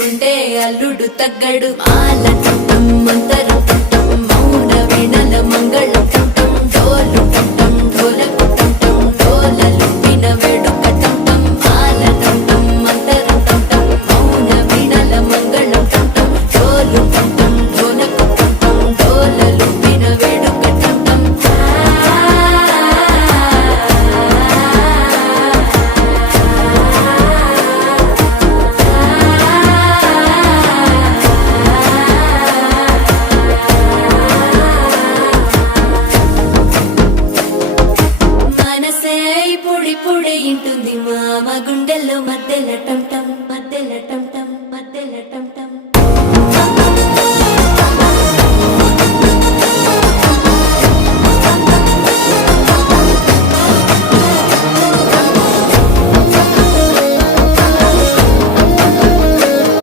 లేకుంటే అల్లుడు తగ్గడు మాల చుట్టం మంతర చుట్టం మౌన వీణల మంగళ చుట్టం డోలు